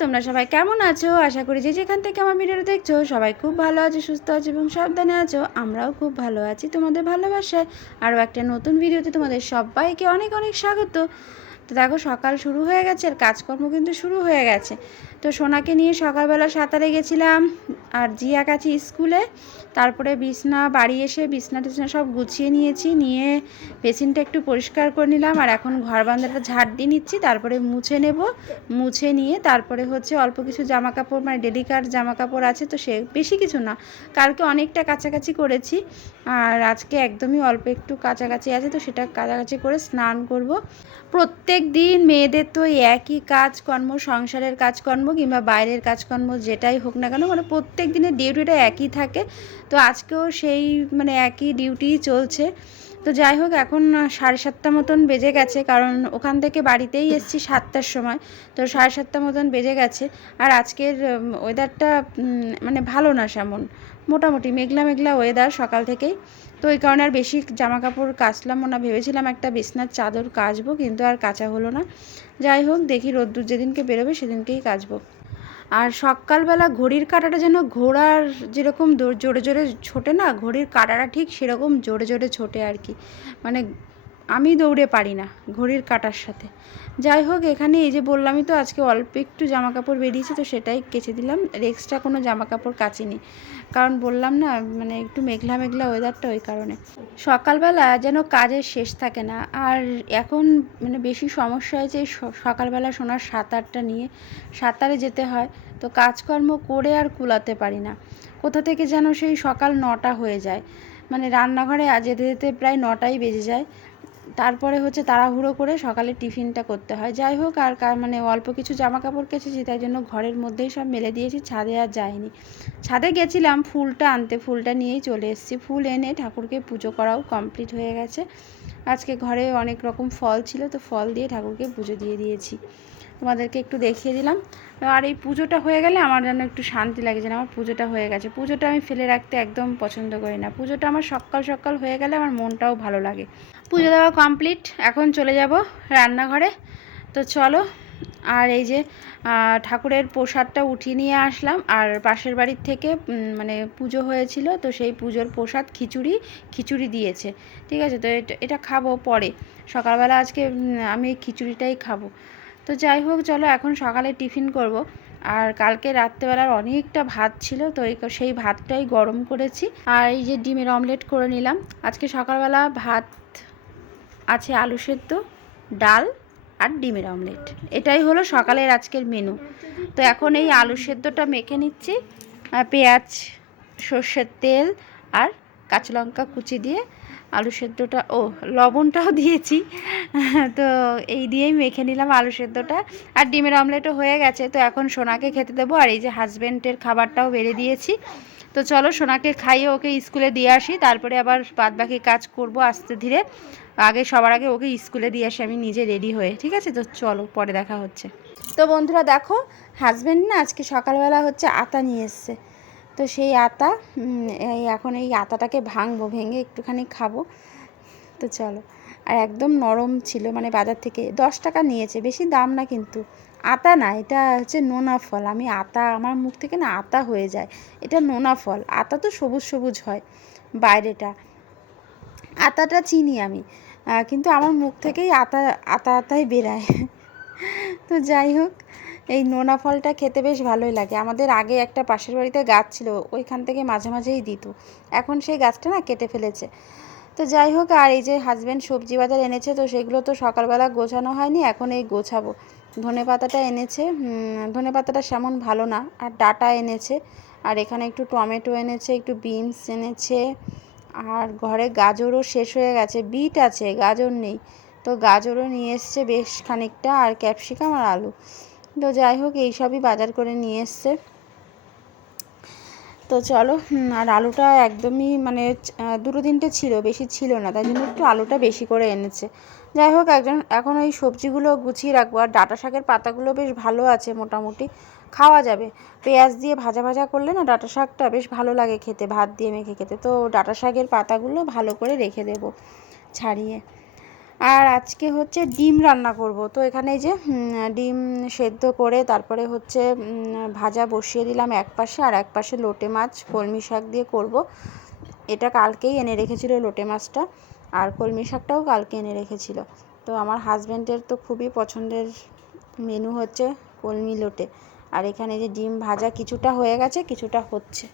তোমরা সবাই কেমন আছো? আশা করি যে যেখান থেকে আমার ভিডিওটা দেখছ, সবাই খুব ভালো আছো, সুস্থ আছো এবং সাবধানে আছো। আমরাও খুব ভালো আছি তোমাদের ভালোবাসায়। আরও একটা নতুন ভিডিওতে তোমাদের সবাইকে অনেক অনেক স্বাগত। তো দেখো সকাল শুরু হয়ে গেছে আর কাজকর্ম কিন্তু শুরু হয়ে গেছে। তো সোনাকে নিয়ে সকালবেলা সাঁতারে গেছিলাম আর জিয়া কাছে স্কুলে। তারপরে বিছনা, বাড়ি এসে বিছনা টিছনা সব গুছিয়ে নিয়েছি, নিয়ে বেসিনটা একটু পরিষ্কার করে নিলাম আর এখন ঘর বান্ধাটা ঝাড় দিয়ে নিচ্ছি, তারপরে মুছে নেব। মুছে নিয়ে তারপরে হচ্ছে অল্প কিছু জামা কাপড় মানে ডেলিকার জামা কাপড় আছে তো সে বেশি কিছু না, কালকে অনেকটা কাছাকাছি করেছি আর আজকে একদমই অল্প একটু কাছাকাছি আছে তো সেটা কাছাকাছি করে স্নান করব। প্রত্যেক দিন মেয়েদের তো একই কাজকর্ম সংসারের কাজকর্ম কিংবা বাইরের কাজকর্ম যেটাই হোক না কেন মানে প্রত্যেক দিনের ডিউটিটা একই থাকে। তো আজকেও সেই মানে একই ডিউটি চলছে। তো যাই হোক, এখন সাড়ে সাতটা মতন বেজে গেছে, কারণ ওখান থেকে বাড়িতেই এসছি সাতটার সময়। তো সাড়ে সাতটা মতন বেজে গেছে, আর আজকের ওয়েদারটা মানে ভালো না সেমন। মোটামুটি মেঘলা মেঘলা ওয়েদার সকাল থেকেই। তো ওই কারণে আর বেশি জামা কাপড় কাচলামও না, ভেবেছিলাম একটা বিছনার চাদর কাচবো, কিন্তু আর কাচা হলো না। যাই হোক, দেখি রোদ্দুর যেদিনকে বেরোবে সেদিনকেই কাচবো। আর সকালবেলা ঘড়ির কাঁটাটা যেন ঘোড়ার যেরকম জোরে জোরে ছোটে না, ঘড়ির কাঁটাটা ঠিক সেরকম জোরে জোরে ছোটে আর কি। মানে আমি দৌড়ে পারি না ঘড়ির কাটার সাথে। যাই হোক, এখানে এই যে বললামই তো, আজকে অল্প একটু জামা কাপড় বেরিয়েছে, তো সেটাই কেচে দিলাম। এক্সট্রা কোনো জামা কাপড় কাচিনি। কারণ বললাম না মানে একটু মেঘলা মেঘলা ওয়েদারটা ওই কারণে। সকালবেলা যেন কাজের শেষ থাকে না। আর এখন মানে বেশি সমস্যা হয়েছে সকালবেলা শোনার সাঁতারটা নিয়ে। সাঁতারে যেতে হয়, তো কাজকর্ম করে আর কুলাতে পারি না। কোথা থেকে যেন সেই সকাল নটা হয়ে যায়। মানে রান্নাঘরে যেতে যেতে প্রায় নটাই বেজে যায়। তারপরে হচ্ছে তাড়াহুড়ো করে সকালে টিফিনটা করতে হয়। যাই হোক, আর কার মানে অল্প কিছু জামা কাপড় কেচেছি, তাই জন্য ঘরের মধ্যেই সব মেলে দিয়েছি, ছাদে আর যায়নি ছাদে গেছিলাম, ফুলটা আনতে, ফুলটা নিয়েই চলে এসেছি। ফুল এনে ঠাকুরকে পুজো করাও কমপ্লিট হয়ে গেছে। আজকে ঘরে অনেক রকম ফল ছিল, তো ফল দিয়ে ঠাকুরকে পুজো দিয়ে দিয়েছি। তোমাদেরকে একটু দেখিয়ে দিলাম। আর এই পুজোটা হয়ে গেলে আমার যেন একটু শান্তি লাগে, যেন আমার পুজোটা হয়ে গেছে। পুজোটা আমি ফেলে রাখতে একদম পছন্দ করি না। পুজোটা আমার সকাল সকাল হয়ে গেলে আমার মনটাও ভালো লাগে। পুজো দেওয়া কমপ্লিট এখন চলে যাব রান্নাঘরে। তো চলো, আর এই যে ঠাকুরের প্রসাদটা উঠিয়ে নিয়ে আসলাম। আর পাশের বাড়ির থেকে মানে পুজো হয়েছিল, তো সেই পুজোর প্রসাদ খিচুড়ি খিচুড়ি দিয়েছে। ঠিক আছে, তো এটা খাব পরে। সকালবেলা আজকে আমি খিচুড়িটাই খাব। তো যাই হোক, চলো এখন সকালে টিফিন করব। আর কালকে রাত্রেবেলার অনেকটা ভাত ছিল, তো সেই ভাতটাই গরম করেছি। আর এই যে ডিমের অমলেট করে নিলাম। আজকে সকালবেলা ভাত আছে আলু সেদ্ধ, ডাল আর ডিমের অমলেট। এটাই হলো সকালের আজকের মেনু তো এখন এই আলু সেদ্ধটা মেখে নিচ্ছি। পেঁয়াজ, সর্ষের তেল আর কাঁচা লঙ্কা কুচি দিয়ে আলু সেদ্ধটা, ও, লবণটাও দিয়েছি। তো এই দিয়েই মেখে নিলাম আলু সেদ্ধটা। আর ডিমের অমলেটও হয়ে গেছে। তো এখন সোনাকে খেতে দেবো। আর এই যে হাজব্যান্ডের খাবারটাও বেড়ে দিয়েছি। তো চলো সোনাকে খাইয়ে ওকে স্কুলে দিয়ে আসি। তারপরে আবার বাদ বাকি কাজ করব আস্তে ধীরে। আগে, সবার আগে ওকে স্কুলে দিয়ে আসি, আমি নিজে রেডি হয়ে। ঠিক আছে? তো চলো, পরে দেখা হচ্ছে। তো বন্ধুরা, দেখো হাজব্যান্ড না আজকে সকালবেলা হচ্ছে আতা নিয়ে এসছে। তো সেই আতা এই এখন এই আতাটাকে ভাঙবো, ভেঙে একটুখানি খাব। তো চলো। আর একদম নরম ছিল মানে বাজার থেকে দশ টাকা নিয়েছে, বেশি দাম না কিন্তু। আতা না, এটা হচ্ছে নোনা ফল। আমি আতা, আমার মুখ থেকে না আতা হয়ে যায়। এটা নোনা ফল। আতা তো সবুজ সবুজ হয় বাইরেটা। আতাটা চিনি আমি। কিন্তু আমার মুখ থেকেই আতা আতা আতাই বেরায়। তো যাই হোক, এই নোনা ফলটা খেতে বেশ ভালোই লাগে। আমাদের আগে একটা পাশের বাড়িতে গাছ ছিল, ওইখান থেকে মাঝে মাঝেই দিত। এখন সেই গাছটা না কেটে ফেলেছে। তো যাই হোক, আর এই যে হাজব্যান্ড সবজি বাজার এনেছে, তো সেগুলো তো সকালবেলা গোছানো হয়নি, এখন এই গোছাবো। ধনে পাতাটা এনেছে ধনে পাতাটা সেমন ভালো না, আর ডাটা এনেছে, আর এখানে একটু টমেটো এনেছে, একটু বিনস এনেছে আর ঘরে গাজরও শেষ হয়ে গেছে, বিট আছে, গাজর নেই। তো গাজরও নিয়ে এসছে বেশ খানিকটা, আর ক্যাপসিকাম আর আলু। তো যাই হোক এইসবই বাজার করে নিয়ে এসছে। তো চলো আর আলুটা একদমই মানে দুটো তিনটে ছিল, বেশি ছিল না, তাই জন্য একটু আলুটা বেশি করে এনেছে। যাই হোক, একজন এখন ওই সবজিগুলো গুছিয়ে রাখব। আর ডাটা শাকের পাতাগুলো বেশ ভালো আছে মোটামুটি। খাওয়া যাবে। পেঁয়াজ দিয়ে ভাজা ভাজা করলে না ডাটা শাকটা বেশ ভালো লাগে খেতে। ভাত দিয়ে মেখে খেতে। তো ডাটা শাকের পাতাগুলো ভালো করে রেখে দেবো ছাড়িয়ে। আর আজকে হচ্ছে ডিম রান্না করব। তো এখানে যে ডিম সেদ্ধ করে তারপরে হচ্ছে ভাজা বসিয়ে দিলাম এক পাশে। আর এক পাশে লোটে মাছ, কলমি শাক দিয়ে করব। এটা কালকেই এনে রেখেছিল লোটে মাছটা। আর কলমি শাকটাও কালকে এনে রেখেছিল। তো আমার হাজব্যান্ডের তো খুবই পছন্দের মেনু হচ্ছে কলমি লোটে। আর এখানে যে ডিম ভাজা কিছুটা হয়ে গেছে, কিছুটা হচ্ছে।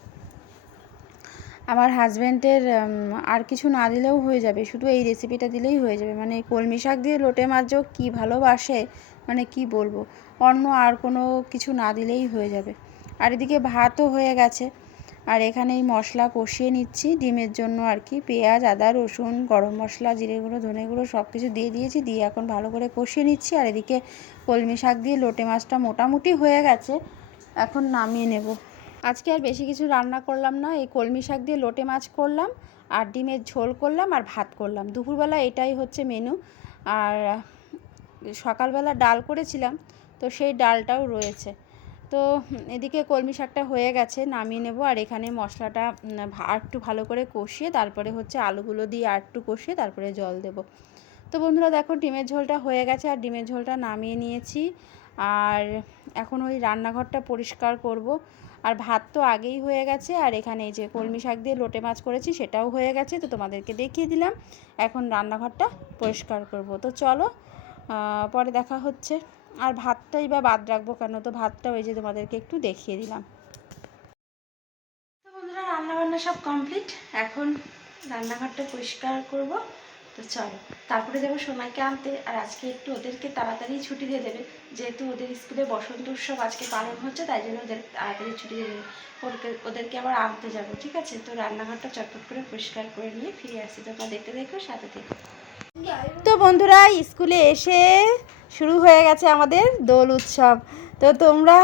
আমার হাজব্যান্ডের আর কিছু না দিলেও হয়ে যাবে। শুধু এই রেসিপিটা দিলেই হয়ে যাবে। মানে কলমি শাক দিয়ে লোটে মাছ কী ভালোবাসে মানে কি বলব? অন্য আর কোনো কিছু না দিলেই হয়ে যাবে। আর এদিকে ভাতও হয়ে গেছে। আর এখানে এই মশলা কষিয়ে নিচ্ছি। ডিমের জন্য আর কি পেঁয়াজ, আদা, রসুন, গরম মশলা, জিরে গুঁড়ো, ধনে গুঁড়ো সব কিছু দিয়ে দিয়েছি। দিয়ে এখন ভালো করে কষিয়ে নিচ্ছি। আর এদিকে কলমি শাক দিয়ে লোটে মাছটা মোটামুটি হয়ে গেছে। এখন নামিয়ে নেব। আজকে আর বেশি কিছু রান্না করলাম না। এই কলমি শাক দিয়ে লোটে মাছ করলাম, আর ডিমের ঝোল করলাম, আর ভাত করলাম। দুপুরবেলা এটাই হচ্ছে মেনু আর সকালবেলা ডাল করেছিলাম, তো সেই ডালটাও রয়েছে। তো এদিকে কলমি শাকটা হয়ে গেছে, নামিয়ে নেব। আর এখানে মশলাটা আর একটু ভালো করে কষিয়ে তারপরে হচ্ছে আলুগুলো দিয়ে আর একটু কষিয়ে তারপরে জল দেব। তো বন্ধুরা দেখো, ডিমের ঝোলটা হয়ে গেছে আর ডিমের ঝোলটা নামিয়ে নিয়েছি। আর এখন ওই রান্নাঘরটা পরিষ্কার করব। আর ভাত তো আগেই হয়ে গেছে। আর এখানে এই যে কলমি শাক দিয়ে লোটে মাছ করেছি, সেটাও হয়ে গেছে। তো তোমাদেরকে দেখিয়ে দিলাম। এখন রান্নাঘরটা পরিষ্কার করব। তো চলো পরে দেখা হচ্ছে। আর ভাতটাই বা বাদ রাখব কেন? তো ভাতটা ওই যে তোমাদেরকে একটু দেখিয়ে দিলাম। তো বন্ধুরা রান্না বান্না সব কমপ্লিট। এখন রান্নাঘরটা পরিষ্কার করব। তো চলো, তারপরে যাব সোনাইকে আনতে। আর আজকে একটু ওদেরকে তাড়াতাড়ি ছুটি দিয়ে দেবে। যেহেতু ওদের স্কুলে বসন্ত উৎসব আজকে পালন হচ্ছে, তাই জন্য ওদের তাড়াতাড়ি ছুটি দিয়ে দেবে। ওদেরকে ওদেরকে আবার আনতে যাব, ঠিক আছে? তো রান্নাঘরটা চটপট করে পরিষ্কার করে নিয়ে ফিরে আসি। তোমরা দেখতে দেখো, সাথে থেকে। তো বন্ধুরা, স্কুলে এসে শুরু হয়ে গেছে আমাদের দোল উৎসব। তো তোমরা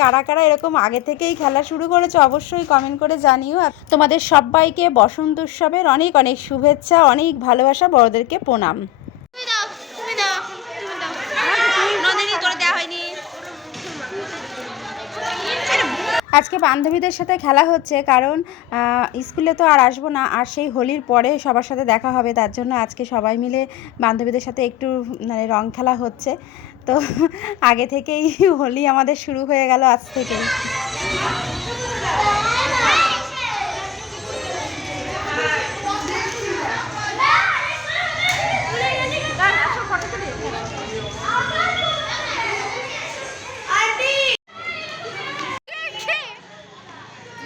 কারা কারা এরকম আগে থেকেই খেলা শুরু করেছ অবশ্যই কমেন্ট করে জানিও। আর তোমাদের সবাইকে বসন্ত উৎসবের অনেক অনেক শুভেচ্ছা, অনেক ভালোবাসা, বড়দেরকে প্রণাম। আজকে বান্ধবীদের সাথে খেলা হচ্ছে, কারণ স্কুলে তো আর আসব না, আর সেই হোলির পরে সবার সাথে দেখা হবে, তার জন্য আজকে সবাই মিলে বান্ধবীদের সাথে একটু মানে রং খেলা হচ্ছে। তো আগে থেকেই হোলি আমাদের শুরু হয়ে গেল আজ থেকেই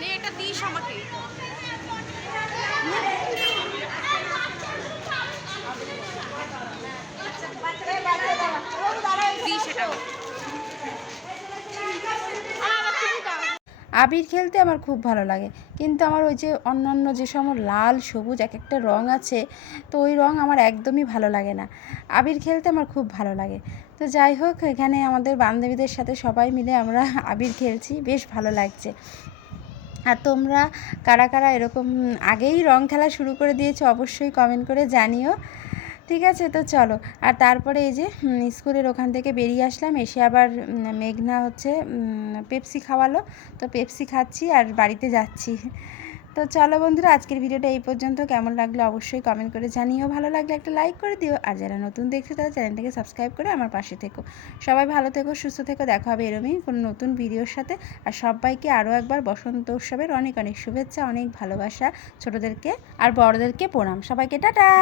নে এটা দিস আমাকে দিস এটা আবির খেলতে আমার খুব ভালো লাগে। কিন্তু আমার ওই যে অন্যান্য যে সময় লাল, সবুজ এক একটা রঙ আছে, তো ওই রঙ আমার একদমই ভালো লাগে না। আবির খেলতে আমার খুব ভালো লাগে। তো যাই হোক, এখানে আমাদের বান্ধবীদের সাথে সবাই মিলে আমরা আবির খেলছি, বেশ ভালো লাগছে। আর তোমরা কারা কারা এরকম আগেই রং খেলা শুরু করে দিয়েছ, অবশ্যই কমেন্ট করে জানিও। ঠিক আছে, তো চলো। আর তারপরে এই যে স্কুলের ওখান থেকে বেরিয়ে আসলাম, এসে আবার মেঘনা হচ্ছে পেপসি খাওয়ালো। তো পেপসি খাচ্ছি আর বাড়িতে যাচ্ছি। তো চলো বন্ধুরা, আজকের ভিডিওটা এই পর্যন্ত। কেমন লাগল অবশ্যই কমেন্ট করে জানিও। ভালো লাগলে একটা লাইক করে দিও। আর যারা নতুন দেখছ, তারা চ্যানেলটাকে সাবস্ক্রাইব করে আমার পাশে থেকো। সবাই ভালো থেকো, সুস্থ থেকো। দেখা হবে এরমই কোনো নতুন ভিডিওর সাথে। আর সবাইকে আরও একবার বসন্ত উৎসবের অনেক অনেক শুভেচ্ছা, অনেক ভালোবাসা ছোটোদেরকে আর বড়দেরকে প্রণাম। সবাইকে টাটা!